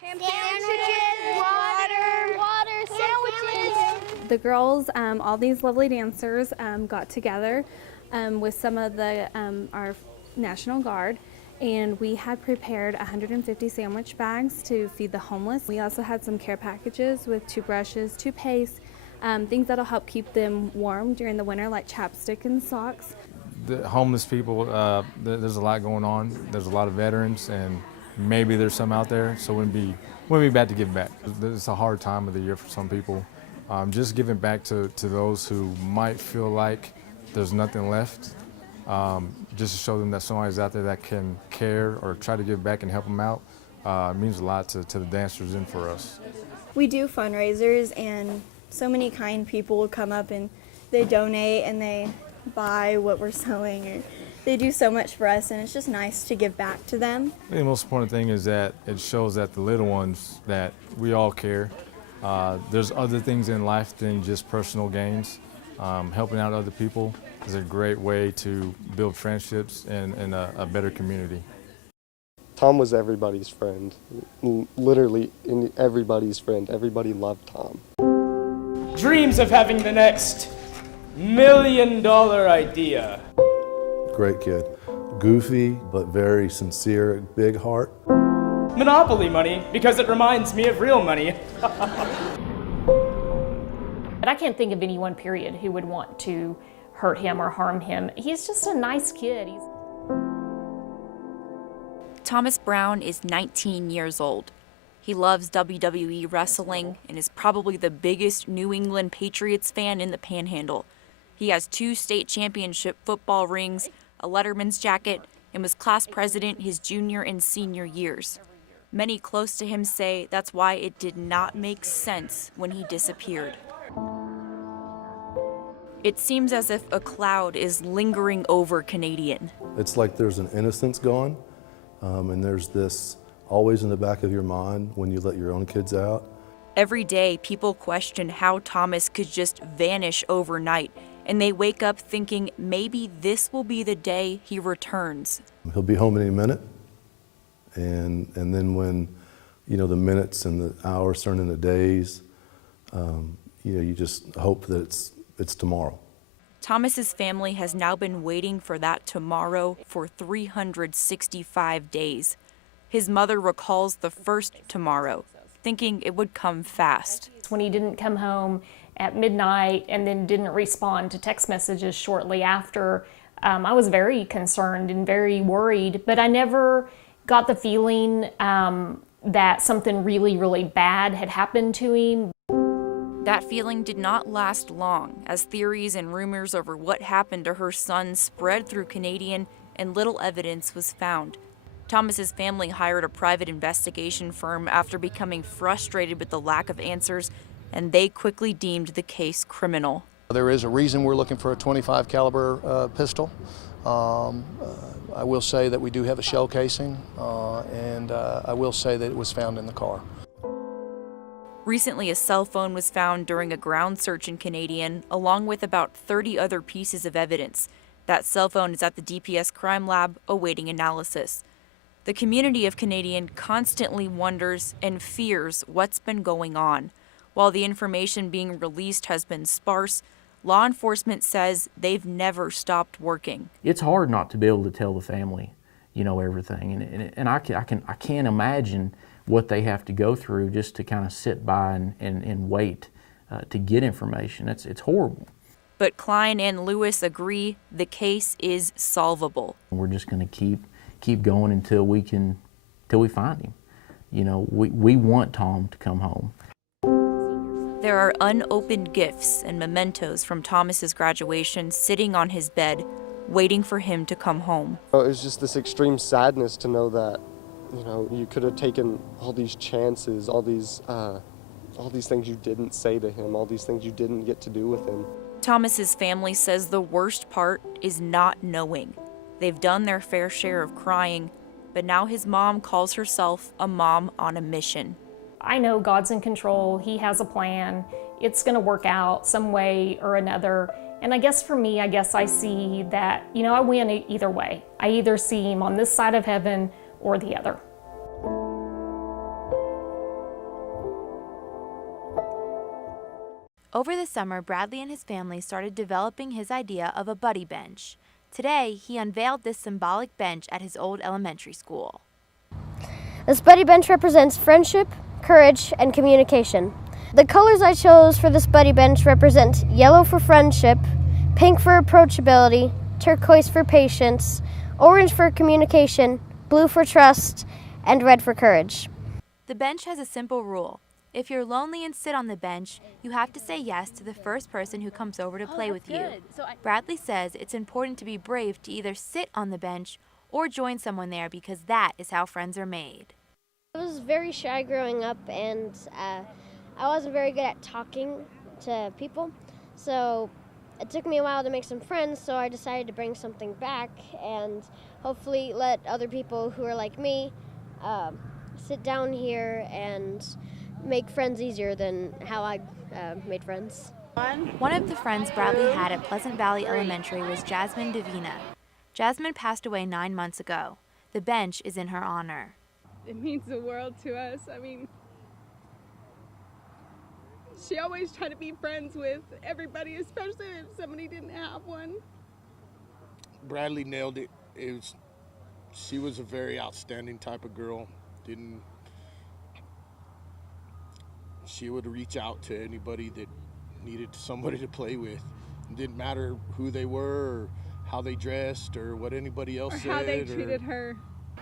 Sandwiches, water, sandwiches. The girls, all these lovely dancers, got together with some of our National Guard, and we had prepared 150 sandwich bags to feed the homeless. We also had some care packages with toothbrushes, toothpaste, things that'll help keep them warm during the winter, like chapstick and socks. The homeless people, there's a lot going on. There's a lot of veterans, and maybe there's some out there, so it wouldn't be bad to give back. It's a hard time of the year for some people. Just giving back to those who might feel like there's nothing left, just to show them that somebody's out there that can care or try to give back and help them out, means a lot to the dancers and for us. We do fundraisers, and so many kind people will come up and they donate and they buy what we're selling, or they do so much for us, and it's just nice to give back to them. I think the most important thing is that it shows that the little ones, that we all care. There's other things in life than just personal gains. Helping out other people is a great way to build friendships and a better community. Tom was everybody's friend, literally everybody's friend. Everybody loved Tom. Dreams of having the next $1 million idea. Great kid. Goofy, but very sincere, big heart. Monopoly money, because it reminds me of real money. But I can't think of anyone, period, who would want to hurt him or harm him. He's just a nice kid. Thomas Brown is 19 years old. He loves WWE wrestling and is probably the biggest New England Patriots fan in the Panhandle. He has 2 state championship football rings, a Letterman's jacket, and was class president his junior and senior years. Many close to him say that's why it did not make sense when he disappeared. It seems as if a cloud is lingering over Canadian. It's like there's an innocence gone, and there's this always in the back of your mind when you let your own kids out. Every day, people question how Thomas could just vanish overnight, and they wake up thinking maybe this will be the day he returns. He'll be home any minute, and then when the minutes and the hours turn into days, you just hope that it's tomorrow. Thomas's family has now been waiting for that tomorrow for 365 days. His mother recalls the first tomorrow, thinking it would come fast. When he didn't come home at midnight and then didn't respond to text messages shortly after, I was very concerned and very worried, but I never got the feeling that something really, really bad had happened to him. That feeling did not last long, as theories and rumors over what happened to her son spread through Canadian, and little evidence was found. Thomas's family hired a private investigation firm after becoming frustrated with the lack of answers, and they quickly deemed the case criminal. There is a reason we're looking for a .25 caliber pistol. I will say that we do have a shell casing, and I will say that it was found in the car. Recently, a cell phone was found during a ground search in Canadian, along with about 30 other pieces of evidence. That cell phone is at the DPS crime lab awaiting analysis. The community of Canadian constantly wonders and fears what's been going on. While the information being released has been sparse, law enforcement says they've never stopped working. It's hard not to be able to tell the family, everything, and I can't imagine what they have to go through just to kind of sit by and wait to get information. It's horrible. But Klein and Lewis agree the case is solvable. We're just going to keep going until we find him. We want Tom to come home. There are unopened gifts and mementos from Thomas's graduation sitting on his bed, waiting for him to come home. It was just this extreme sadness to know that, you could have taken all these chances, all these things you didn't say to him, all these things you didn't get to do with him. Thomas's family says the worst part is not knowing. They've done their fair share of crying, but now his mom calls herself a mom on a mission. I know God's in control. He has a plan. It's going to work out some way or another. And I guess for me, I see that, I win either way. I either see him on this side of heaven or the other. Over the summer, Bradley and his family started developing his idea of a buddy bench. Today, he unveiled this symbolic bench at his old elementary school. This buddy bench represents friendship, courage, and communication. The colors I chose for this buddy bench represent yellow for friendship, pink for approachability, turquoise for patience, orange for communication, blue for trust, and red for courage. The bench has a simple rule. If you're lonely and sit on the bench, you have to say yes to the first person who comes over to play with you. Bradley says it's important to be brave to either sit on the bench or join someone there because that is how friends are made. I was very shy growing up, and I wasn't very good at talking to people, so it took me a while to make some friends, so I decided to bring something back and hopefully let other people who are like me sit down here and make friends easier than how I made friends. One of the friends Bradley had at Pleasant Valley Elementary was Jasmine Davina. Jasmine passed away 9 months ago. The bench is in her honor. It means the world to us. I mean, she always tried to be friends with everybody, especially if somebody didn't have one. Bradley nailed it. She was a very outstanding type of girl. She would reach out to anybody that needed somebody to play with. It didn't matter who they were or how they dressed or what anybody else said. Or how they treated her.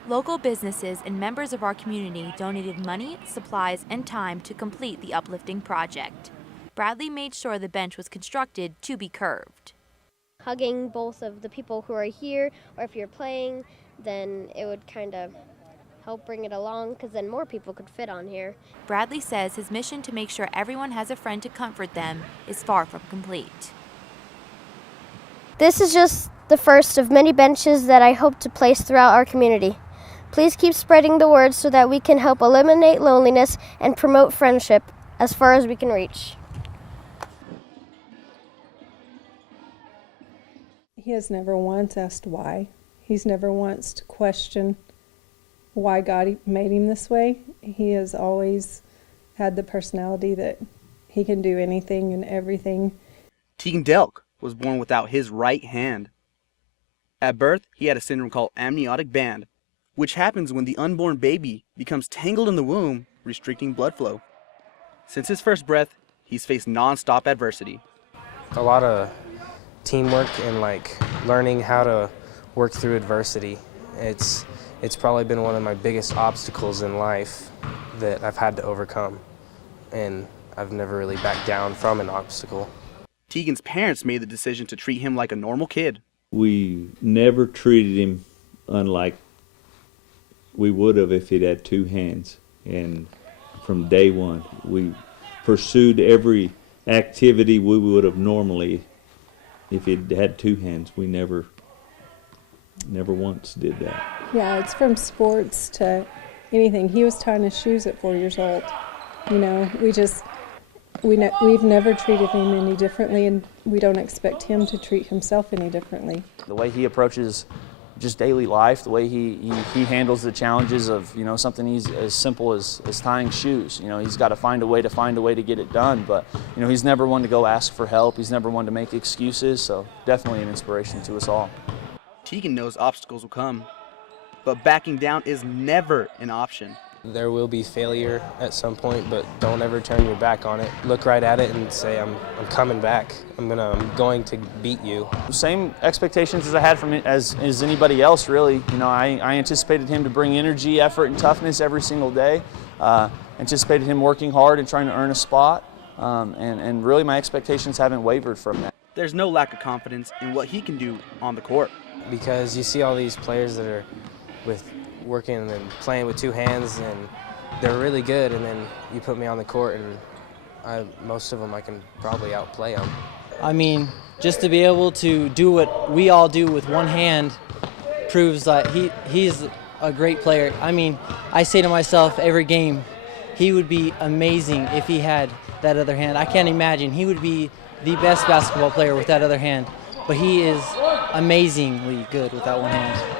Local businesses and members of our community donated money, supplies, and time to complete the uplifting project. Bradley made sure the bench was constructed to be curved. Hugging both of the people who are here, or if you're playing, then it would kind of help bring it along, because then more people could fit on here. Bradley says his mission to make sure everyone has a friend to comfort them is far from complete. This is just the first of many benches that I hope to place throughout our community. Please keep spreading the word so that we can help eliminate loneliness and promote friendship as far as we can reach. He has never once asked why. He's never once questioned why God made him this way. He has always had the personality that he can do anything and everything. Tegan Delk was born without his right hand. At birth, he had a syndrome called amniotic band, which happens when the unborn baby becomes tangled in the womb, restricting blood flow. Since his first breath, he's faced non-stop adversity. A lot of teamwork and learning how to work through adversity. It's probably been one of my biggest obstacles in life that I've had to overcome, and I've never really backed down from an obstacle. Tegan's parents made the decision to treat him like a normal kid. We never treated him unlike we would have if he'd had two hands, and from day one we pursued every activity we would have normally if he'd had two hands. We never once did that. Yeah, it's from sports to anything. He was tying his shoes at 4 years old. You know, we've never treated him any differently, and we don't expect him to treat himself any differently. The way he approaches just daily life, the way he handles the challenges of, something as simple as tying shoes. He's got to find a way to get it done, but, he's never one to go ask for help. He's never one to make excuses, so definitely an inspiration to us all. Tegan knows obstacles will come, but backing down is never an option. There will be failure at some point, but don't ever turn your back on it. Look right at it and say, I'm coming back. I'm going to beat you. Same expectations as I had from it as anybody else, really. I anticipated him to bring energy, effort, and toughness every single day. Anticipated him working hard and trying to earn a spot, and really my expectations haven't wavered from that. There's no lack of confidence in what he can do on the court. Because you see all these players that are working and playing with two hands, and they're really good, and then you put me on the court, and most of them I can probably outplay them. I mean, just to be able to do what we all do with one hand proves that he's a great player. I mean, I say to myself every game, he would be amazing if he had that other hand. I can't imagine. He would be the best basketball player with that other hand, but he is amazingly good with that one hand.